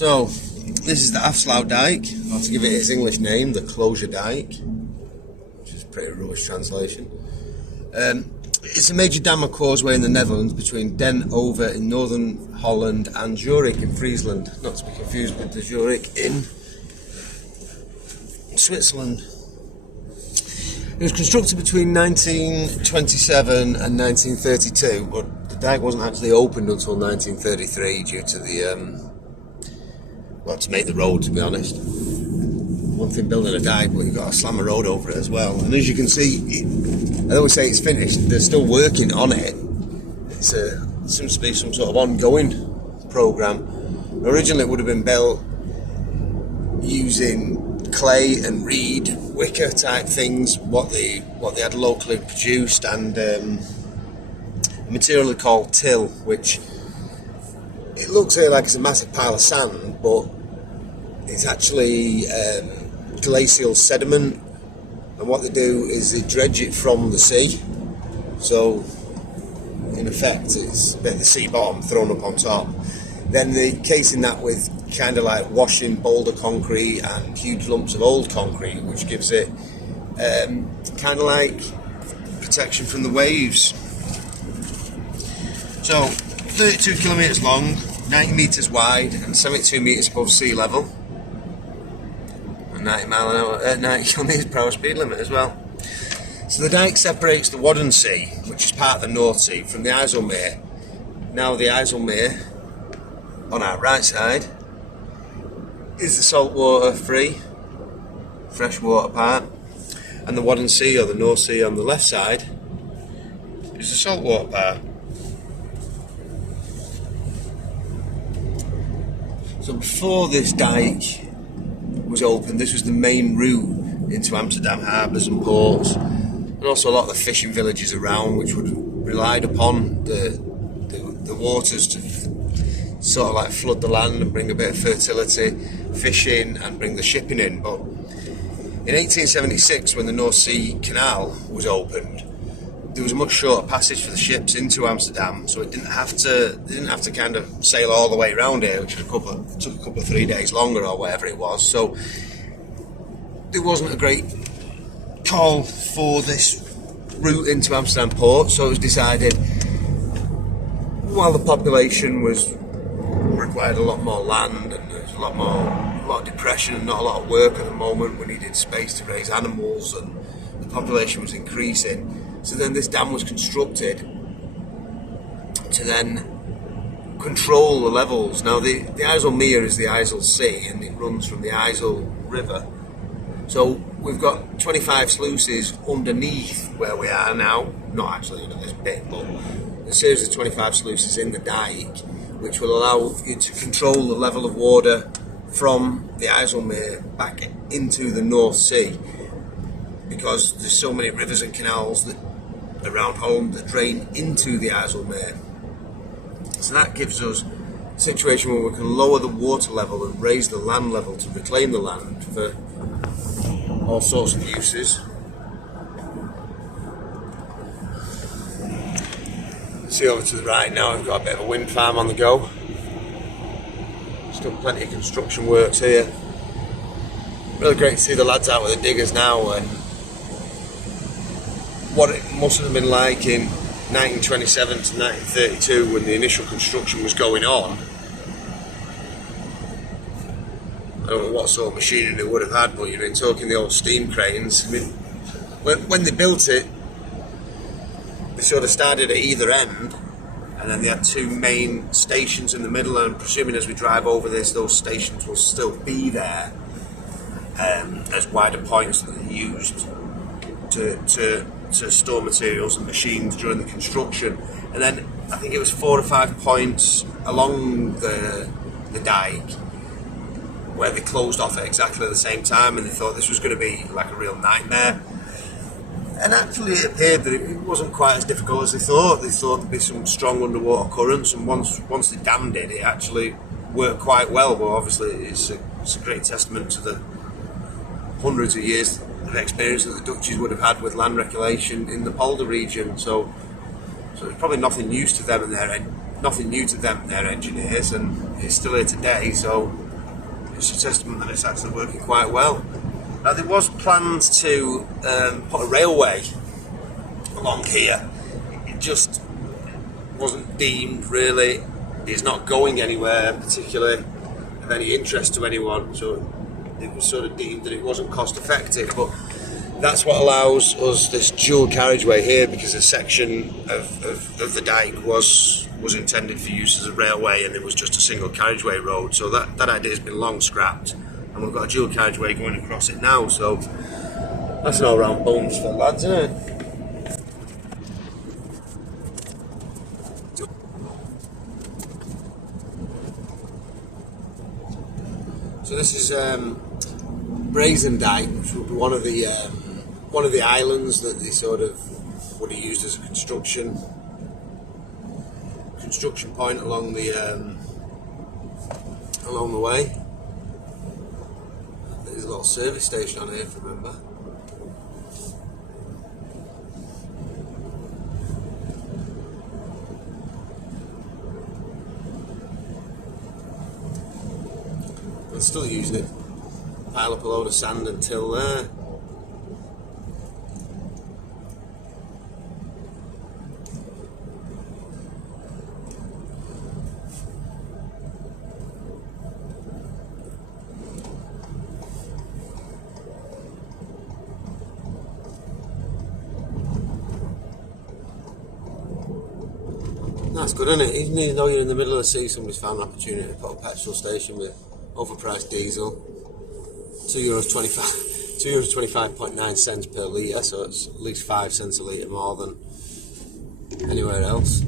So, this is the Afsluitdijk, or to give it its English name, the Closure Dyke, which is a pretty rubbish translation. It's a major dam or causeway in the Netherlands between Den Oever in northern Holland and Zurich in Friesland, not to be confused with the Zurich in Switzerland. It was constructed between 1927 and 1932, but the dike wasn't actually opened until 1933 due to the to make the road, to be honest. One thing building a dike, but you've got to slam a road over it as well. And as you can see, I always say it's finished. They're still working on it. It seems to be some sort of ongoing programme. Originally, it would have been built using clay and reed, wicker type things, what they had locally produced, and a material called till, which it looks here like it's a massive pile of sand, but it's actually glacial sediment, and what they do is they dredge it from the sea. So in effect it's a bit of the sea bottom thrown up on top. Then they're casing that with kind of like washing boulder concrete and huge lumps of old concrete, which gives it kind of like protection from the waves. So 32 kilometres long, 90 metres wide and 72 metres above sea level, and 90 kilometres per hour speed limit as well. So the dike separates the Wadden Sea, which is part of the North Sea, from the IJsselmeer. Now the IJsselmeer, on our right side, is the saltwater free, freshwater part, and the Wadden Sea, or the North Sea, on the left side is the saltwater part. So before this dike was opened, this was the main route into Amsterdam harbours and ports, and also a lot of the fishing villages around, which would relied upon the waters to sort of like flood the land and bring a bit of fertility, fishing, and bring the shipping in. But in 1876, when the North Sea Canal was opened, there was a much shorter passage for the ships into Amsterdam, so they didn't have to kind of sail all the way around here, which took a couple of 3 days longer or whatever it was. So there wasn't a great call for this route into Amsterdam port, so it was decided, while the population required a lot more land and there's a lot of depression and not a lot of work at the moment, we needed space to raise animals and the population was increasing. So then this dam was constructed to then control the levels. Now the IJsselmeer is the IJssel Sea, and it runs from the IJssel River. So we've got 25 sluices underneath where we are now, not actually under this bit, but a series of 25 sluices in the dike, which will allow you to control the level of water from the IJsselmeer back into the North Sea, because there's so many rivers and canals that around Holland that drain into the IJsselmeer. So that gives us a situation where we can lower the water level and raise the land level to reclaim the land for all sorts of uses. See over to the right now, we've got a bit of a wind farm on the go. Still plenty of construction works here. Really great to see the lads out with the diggers now, and what it must have been like in 1927 to 1932 when the initial construction was going on. I don't know what sort of machinery they would have had, but you're talking the old steam cranes. I mean, when they built it, they sort of started at either end, and then they had two main stations in the middle, and I'm presuming as we drive over this, those stations will still be there as wider points that they used to store materials and machines during the construction. And then I think it was 4 or 5 points along the dike where they closed off at exactly the same time, and they thought this was going to be like a real nightmare. And actually it appeared that it wasn't quite as difficult as they thought. They thought there'd be some strong underwater currents, and once they dammed it, it actually worked quite well. But obviously it's a great testament to the hundreds of years of experience that the Dutchies would have had with land regulation in the polder region. So it's probably nothing new to them and their engineers, and it's still here today. So it's a testament that it's actually working quite well. Now, there was plans to put a railway along here. It just wasn't deemed really, it's not going anywhere particularly of any interest to anyone, so it was sort of deemed that it wasn't cost effective. But that's what allows us this dual carriageway here, because a section of the dyke was intended for use as a railway and it was just a single carriageway road. So that idea has been long scrapped, and we've got a dual carriageway going across it now. So that's an all-round bonus for the lads, isn't it? So this is Brazen Dyke, which would be one of the islands that they sort of would have used as a construction point along the way. There's a little service station on here, if you remember. They're still using it. Pile up a load of sand until there. That's good, isn't it? Even though you're in the middle of the sea, somebody's found an opportunity to put a petrol station with overpriced diesel. €2.25.9 per litre, so it's at least 5 cents a litre more than anywhere else.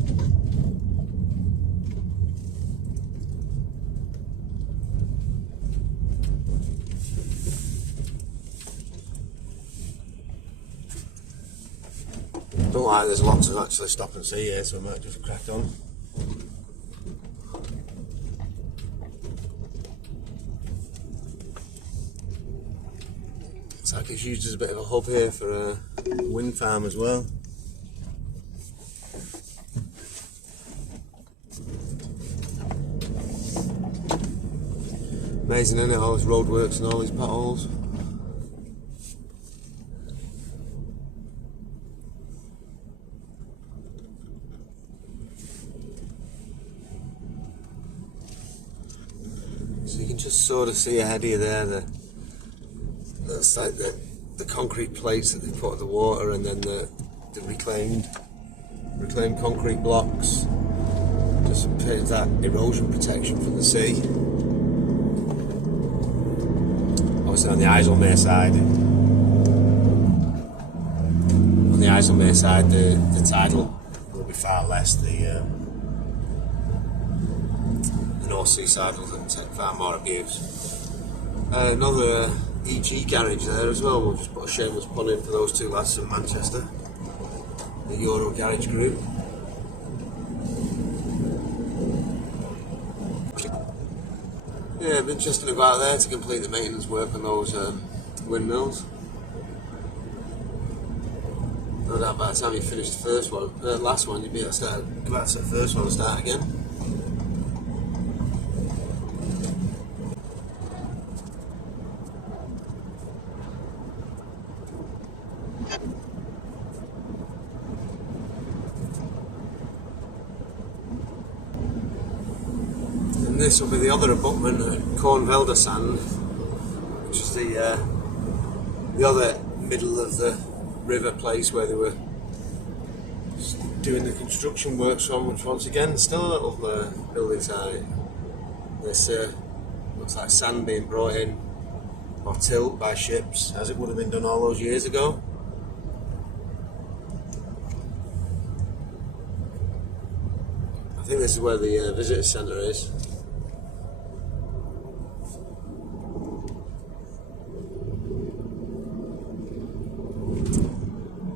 Don't like there's lots of actually stop and see here, so I might just crack on. It's like it's used as a bit of a hub here for a wind farm as well. Amazing, isn't it? All these roadworks and all these potholes. So you can just sort of see ahead of you there, that's like the concrete plates that they put at the water, and then the reclaimed concrete blocks, just for that erosion protection from the sea. Obviously on the Islemere side, the tidal will be far less. The North Sea side will take far more abuse. Another EG garage there as well. We'll just put a shameless pun in for those two lads from Manchester, the Euro Garage Group. Yeah, it'd be interesting to go out there to complete the maintenance work on those windmills. No doubt by the time you finish the last one, you'd be able to go out to the first one and start again. And this will be the other abutment at Kornvelder Sand, which is the other middle of the river place where they were doing the construction works on, which once again still a little building site. This looks like sand being brought in or tilt by ships, as it would have been done all those years ago. I think this is where the visitor centre is.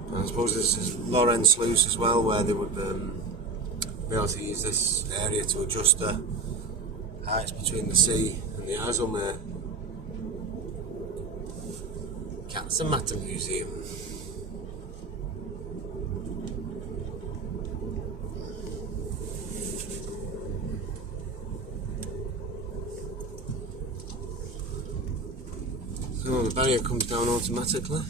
And I suppose this is Lorentz Sluice as well, where they would be able to use this area to adjust the heights between the sea and the Islemere. Katzenmatten Museum. Oh, the barrier comes down automatically.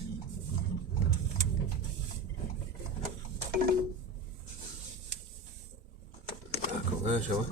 Back up there, shall we?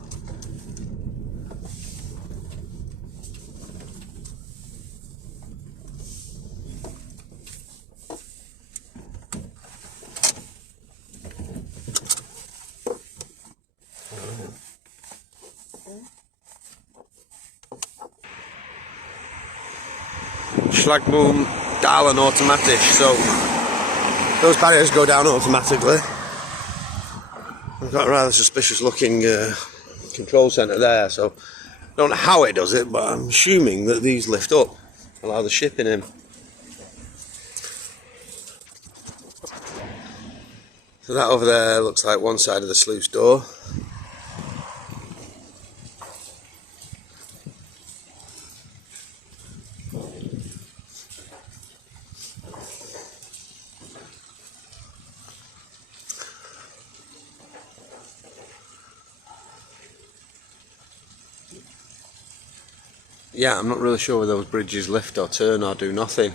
Schlagboom, Dahlen automatisch, so those barriers go down automatically. I've got a rather suspicious looking control centre there, so I don't know how it does it, but I'm assuming that these lift up, allow the shipping in. So that over there looks like one side of the sluice door. Yeah, I'm not really sure whether those bridges lift or turn or do nothing.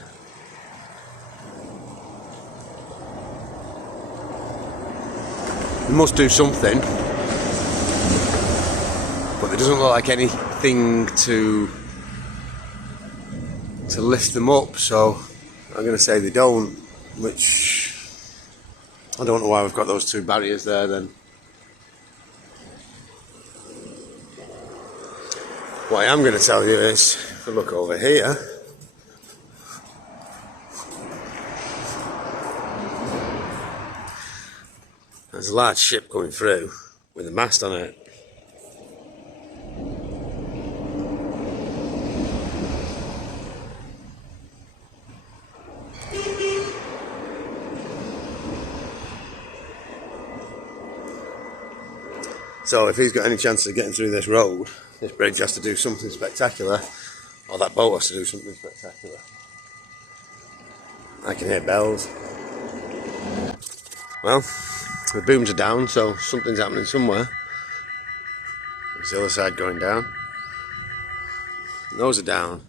They must do something, but it doesn't look like anything to lift them up, so I'm going to say they don't, which I don't know why we've got those two barriers there then. What I am going to tell you is, if I look over here, there's a large ship going through with a mast on it. So if he's got any chance of getting through this road, this bridge has to do something spectacular, or that boat has to do something spectacular. I can hear bells. Well, the booms are down, so something's happening somewhere. There's the other side going down. Those are down.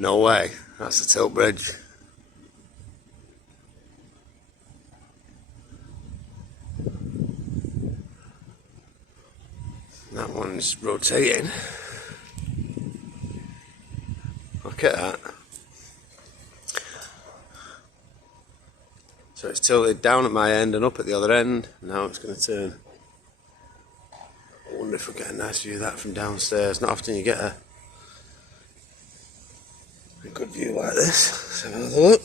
No way, that's the tilt bridge. That one's rotating. Look at that. So it's tilted down at my end and up at the other end. Now it's going to turn. I wonder if we get a nice view of that from downstairs. Not often you get a good view like this. Let's have another look.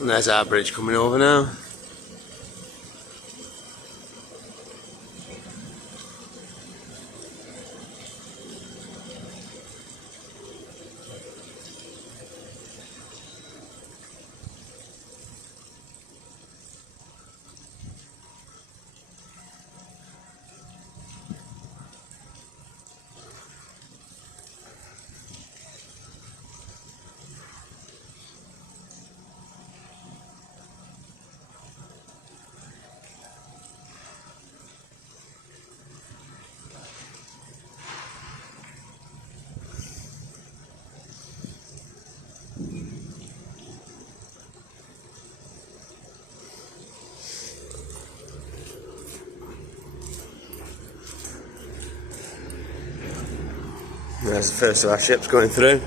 And there's our bridge coming over now. There's the first of our ships going through.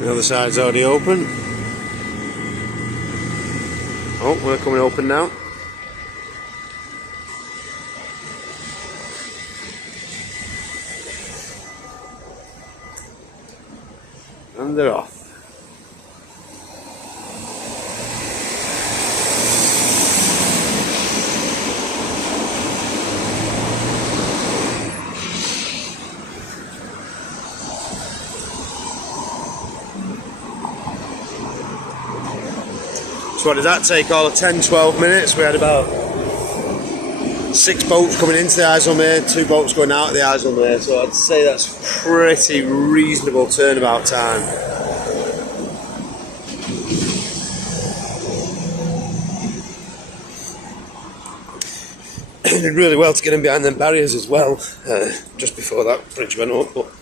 The other side's already open. Oh, we're coming open now. And they're off. So what did that take? All of 10-12 minutes. We had about 6 boats coming into the Islemere, 2 boats going out of the Islemere. So I'd say that's pretty reasonable turnabout time. Did really well to get in behind them barriers as well, just before that bridge went up. But